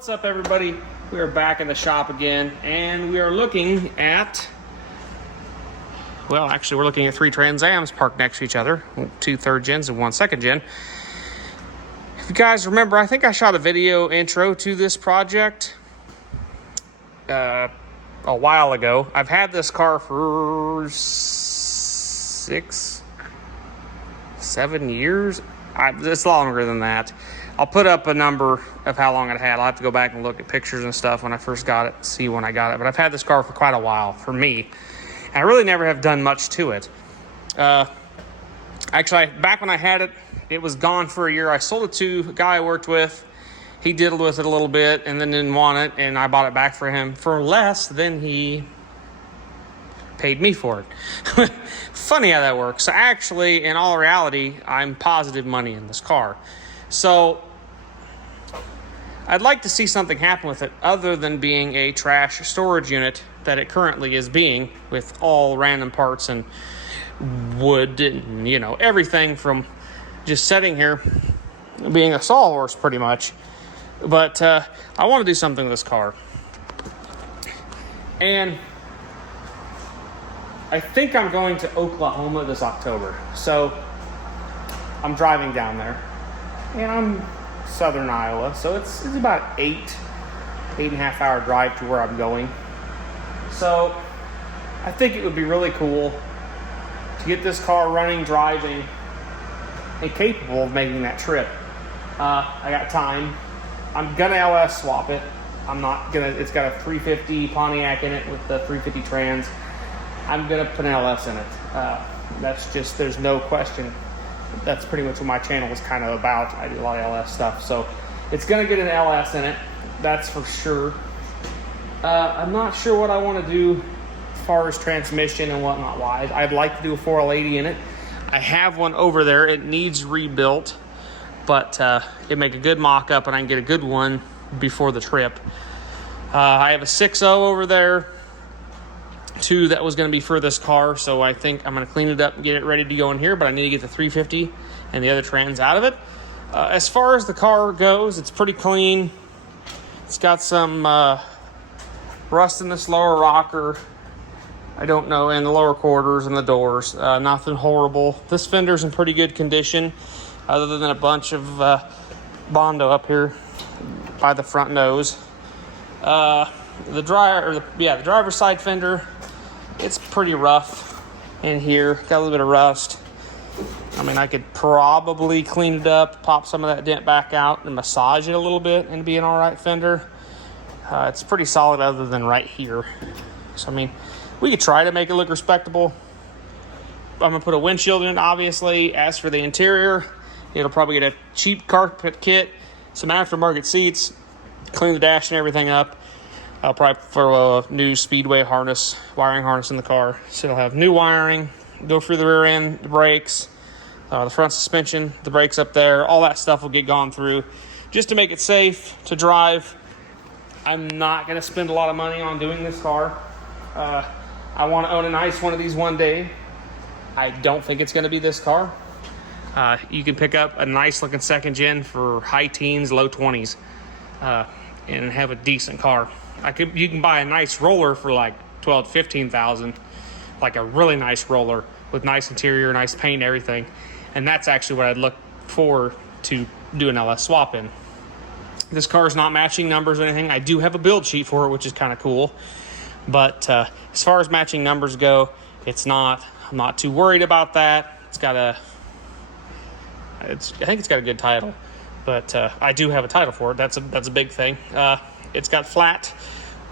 What's up, everybody? We are back in the shop again, and we are looking at, well, actually we're looking at 3 Trans Ams parked next to each other, 2 3rd gens and 1 2nd gen. If you guys remember, I think I shot a video intro to this project a while ago. I've had this car for 6, 7 years. It's longer than that. I'll put up a number of how long it had. I'll have to go back and look at pictures and stuff when I first got it, see when I got it. But I've had this car for quite a while, for me. And I really never have done much to it. Actually, back when I had it, it was gone for a year. I sold it to a guy I worked with. He diddled with it a little bit and then didn't want it. And I bought it back for him for less than he paid me for it. Funny how that works. So actually, in all reality, I'm positive money in this car. So I'd like to see something happen with it other than being a trash storage unit that it currently is being, with all random parts and wood and, you know, everything from just sitting here being a sawhorse pretty much. But I want to do something with this car. And I think I'm going to Oklahoma this October. So I'm driving down there. And I'm southern Iowa, so it's about 8.5 hour drive to where I'm going. So I think it would be really cool to get this car running, driving, and capable of making that trip. I got time. I'm gonna LS swap it. I'm not gonna. It's got a 350 Pontiac in it with the 350 Trans. I'm gonna put an LS in it. That's just, there's no question. That's pretty much what my channel is kind of about. I do a lot of LS stuff, so it's gonna get an LS in it, that's for sure. I'm not sure what I want to do as far as transmission and whatnot wise. I'd like to do a 4L80 in it. I have one over there. It needs rebuilt, but it make a good mock-up and I can get a good one before the trip. I have a 6.0 over there, 2 that was going to be for this car, so I think I'm going to clean it up and get it ready to go in here, but I need to get the 350 and the other Trans out of it. As far as the car goes, it's pretty clean. It's got some rust in this lower rocker, I don't know, in the lower quarters and the doors. Nothing horrible. This fender's in pretty good condition, other than a bunch of Bondo up here by the front nose. The driver's side fender, it's pretty rough in here. Got a little bit of rust. I mean, I could probably clean it up, pop some of that dent back out, and massage it a little bit and be an all right fender. It's pretty solid other than right here. So, I mean, we could try to make it look respectable. I'm going to put a windshield in it, obviously. As for the interior, it'll probably get a cheap carpet kit, some aftermarket seats, clean the dash and everything up. I'll probably throw a new Speedway harness, wiring harness in the car. So it'll have new wiring, go through the rear end, the brakes, the front suspension, the brakes up there. All that stuff will get gone through just to make it safe to drive. I'm not going to spend a lot of money on doing this car. I want to own a nice one of these one day. I don't think it's going to be this car. You can pick up a nice looking 2nd gen for high teens, low 20s, and have a decent car. You can buy a nice roller for like 12 to 15,000, like a really nice roller with nice interior, nice paint, everything. And that's actually what I'd look for to do an LS swap in. This car is not matching numbers or anything. I do have a build sheet for it, which is kind of cool. But as far as matching numbers go, it's not. I'm not too worried about that. I think it's got a good title, but I do have a title for it. That's a big thing. It's got flat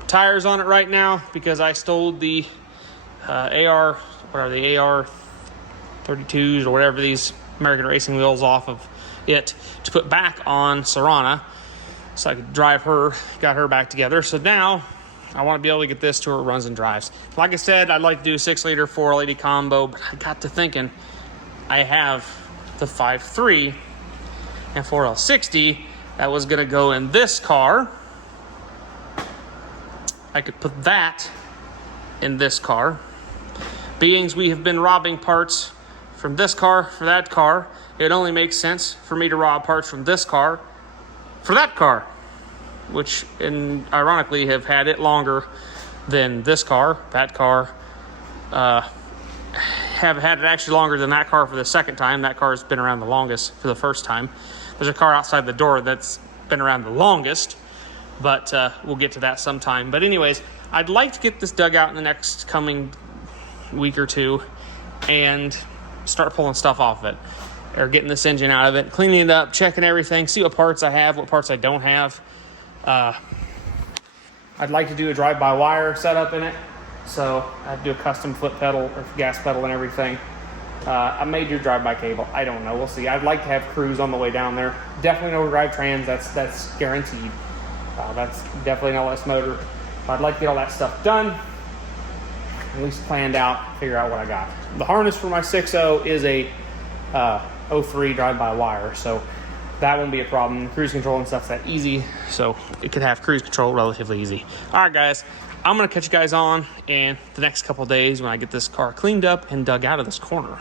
tires on it right now because I stole the AR 32s or whatever, these American Racing wheels off of it to put back on Serrana, so I could drive her, got her back together. So now I want to be able to get this to where it runs and drives. Like I said, I'd like to do a 6-liter 4L80 combo, but I got to thinking, I have the 5.3 and 4L60 that was going to go in this car. I could put that in this car. Being we have been robbing parts from this car for that car, it only makes sense for me to rob parts from this car for that car. which, and ironically, have had it longer than this car, that car. Have had it actually longer than that car for the second time. That car's been around the longest for the first time. There's a car outside the door that's been around the longest, but we'll get to that sometime. But anyways, I'd like to get this dug out in the next coming week or two and start pulling stuff off of it, or getting this engine out of it, cleaning it up, checking everything, see what parts I have, what parts I don't have. I'd like to do a drive-by-wire setup in it. So I'd do a custom foot pedal or gas pedal and everything. I may do drive-by cable. I don't know. We'll see. I'd like to have cruise on the way down there. Definitely no drive trans. That's guaranteed. That's definitely an LS motor. But I'd like to get all that stuff done, at least planned out, figure out what I got. The harness for my 6.0 is a 03 drive-by-wire, so that won't be a problem. Cruise control and stuff's that easy, so it could have cruise control relatively easy. All right, guys. I'm going to catch you guys on in the next couple of days when I get this car cleaned up and dug out of this corner.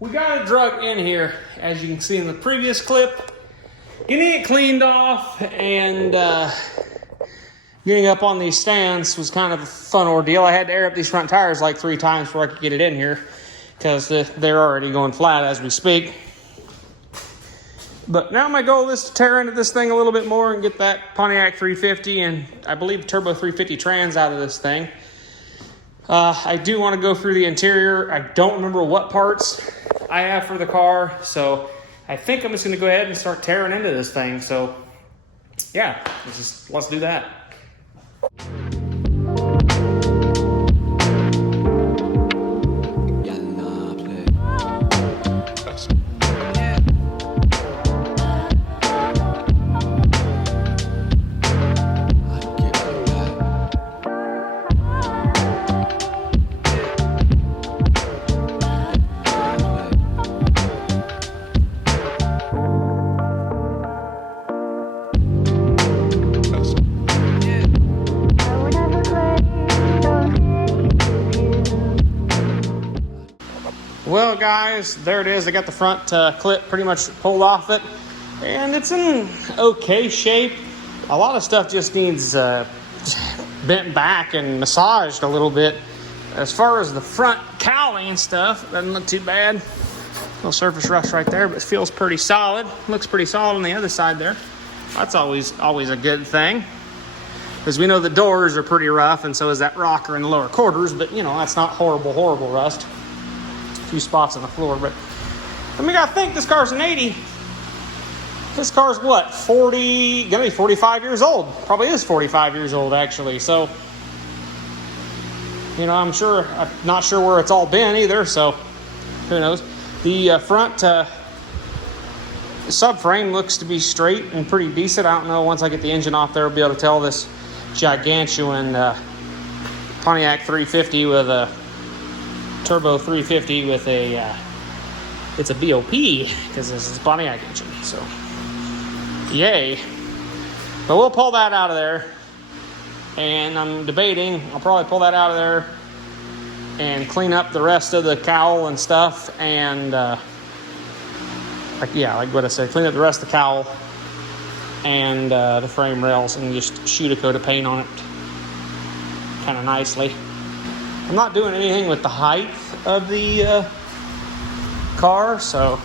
We got it drug in here, as you can see in the previous clip. Getting it cleaned off and getting up on these stands was kind of a fun ordeal. I had to air up these front tires like 3 times before I could get it in here, because they're already going flat as we speak. But now my goal is to tear into this thing a little bit more and get that Pontiac 350 and I believe Turbo 350 trans out of this thing. I do want to go through the interior. I don't remember what parts I have for the car, so I think I'm just going to go ahead and start tearing into this thing. So yeah, let's do that. Well, guys, there it is. I got the front clip pretty much pulled off it, and it's in okay shape. A lot of stuff just needs bent back and massaged a little bit. As far as the front cowling and stuff, doesn't look too bad. Little surface rust right there, but it feels pretty solid. Looks pretty solid on the other side there. That's always a good thing, because we know the doors are pretty rough, and so is that rocker in the lower quarters. But you know, that's not horrible rust. Few spots on the floor, but I mean, I think this car's an 80. This car's what, 40, gonna be 45 years old. Probably is 45 years old, actually. So, you know, I'm not sure where it's all been either, so who knows. The front subframe looks to be straight and pretty decent. I don't know, once I get the engine off there, I'll be able to tell this gigantuan Pontiac 350 with a Turbo 350 with a it's a BOP, because this is a Pontiac engine, so yay. But we'll pull that out of there, and I'm debating, I'll probably pull that out of there and clean up the rest of the cowl and stuff, and like what I said, clean up the rest of the cowl and the frame rails, and just shoot a coat of paint on it kind of nicely. I'm not doing anything with the height of the car, so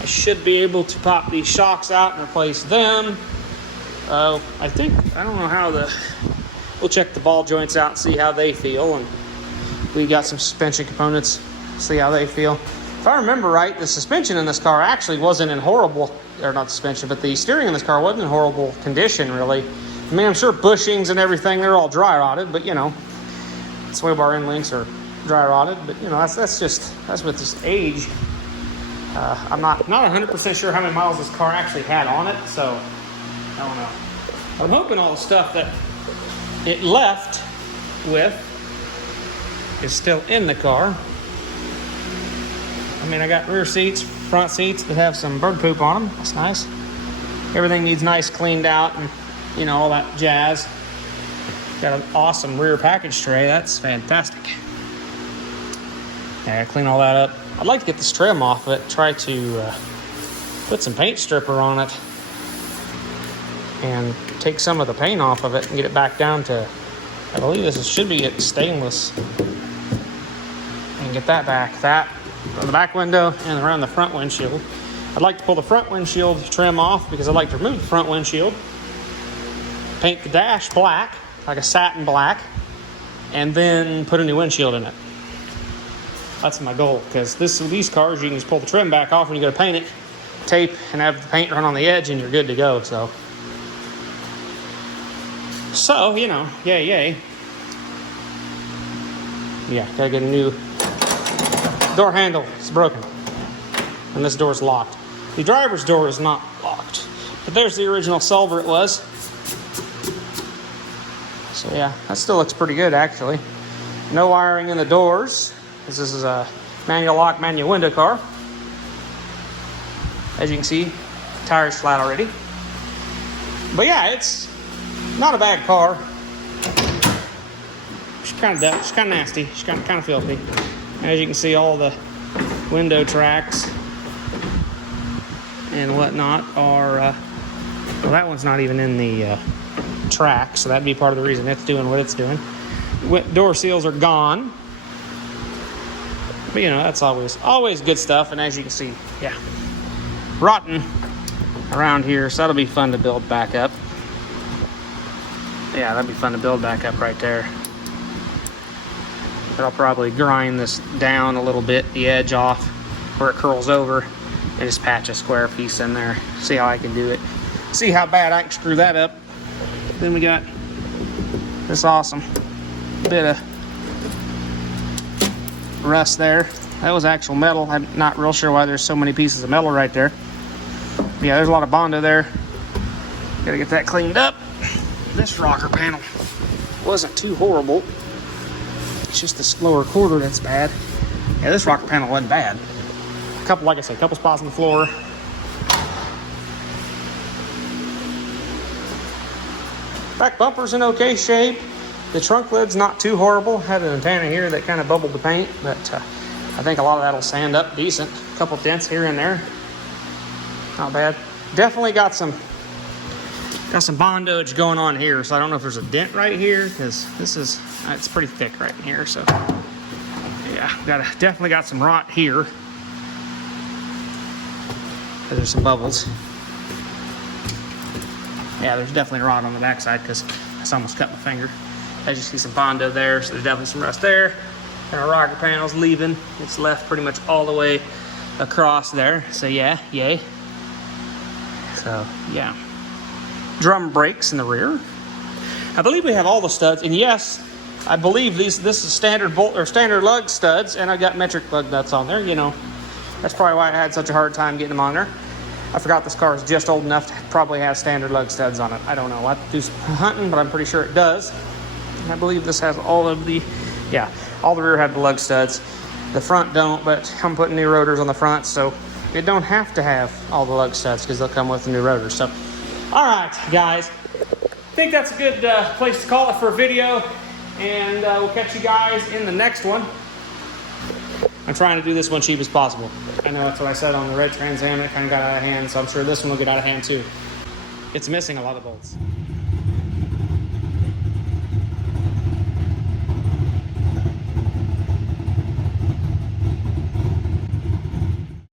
I should be able to pop these shocks out and replace them. I don't know how we'll check the ball joints out and see how they feel, and we got some suspension components, see how they feel. If I remember right, the suspension in this car actually wasn't in horrible, or not suspension, but the steering in this car wasn't in horrible condition, really. I mean, I'm sure bushings and everything, they're all dry rotted, but you know, sway bar end links are dry rotted, but you know, that's with this age. I'm not 100% sure how many miles this car actually had on it, so I don't know. I'm hoping all the stuff that it left with is still in the car. I mean, I got rear seats, front seats that have some bird poop on them. That's nice. Everything needs nice cleaned out and, you know, all that jazz. Got an awesome rear package tray. That's fantastic. Yeah, clean all that up. I'd like to get this trim off of it. Try to put some paint stripper on it and take some of the paint off of it and get it back down to, I believe this should be stainless. And get that back. That on the back window and around the front windshield. I'd like to pull the front windshield trim off because I'd like to remove the front windshield. Paint the dash black, like a satin black, and then put a new windshield in it. That's my goal, because these cars, you can just pull the trim back off when you go to paint it, tape, and have the paint run on the edge, and you're good to go. So you know, yay. Yeah, gotta get a new door handle. It's broken, and this door's locked. The driver's door is not locked, but there's the original Silver it was. So yeah, that still looks pretty good actually. No wiring in the doors. This is a manual lock, manual window car. As you can see, tire's flat already. But yeah, it's not a bad car. She's kind of nasty. She's kind of filthy. As you can see, all the window tracks and whatnot are, well, that one's not even in the track, so that'd be part of the reason it's doing what it's doing. Door seals are gone. But you know, that's always good stuff. And as you can see, yeah, rotten around here, so that'll be fun to build back up. Yeah, that'd be fun to build back up right there. But I'll probably grind this down a little bit, the edge off where it curls over, and just patch a square piece in there. See how I can do it. See how bad I can screw that up. Then we got this awesome bit of rust there. That was actual metal. I'm not real sure why there's so many pieces of metal right there. But yeah, there's a lot of Bondo there. Gotta get that cleaned up. This rocker panel wasn't too horrible. It's just the lower quarter that's bad. Yeah, this rocker panel wasn't bad. Like I said, a couple spots on the floor. Back bumper's in okay shape. The trunk lid's not too horrible. Had an antenna here that kind of bubbled the paint, but I think a lot of that'll sand up decent. A couple dents here and there. Not bad. Definitely got some bondage going on here, so I don't know if there's a dent right here, because it's pretty thick right in here, so yeah, definitely got some rot here. There's some bubbles. Yeah, there's definitely rot on the backside because I almost cut my finger. As you see, some Bondo there, so there's definitely some rust there. And our rocker panel's leaving. It's left pretty much all the way across there. So yeah, yay. So yeah. Drum brakes in the rear. I believe we have all the studs, and yes, I believe this is standard bolt or standard lug studs, and I got metric lug nuts on there. You know, that's probably why I had such a hard time getting them on there. I forgot this car is just old enough to probably have standard lug studs on it. I don't know. I'll have to do some hunting, but I'm pretty sure it does. And I believe this has all of the, yeah, all the rear had the lug studs. The front don't, but I'm putting new rotors on the front, so it don't have to have all the lug studs because they'll come with the new rotors. So, all right, guys. I think that's a good place to call it for a video, and we'll catch you guys in the next one. I'm trying to do this one cheap as possible. I know that's what I said on the red Trans Am. It kind of got out of hand, so I'm sure this one will get out of hand too. It's missing a lot of bolts.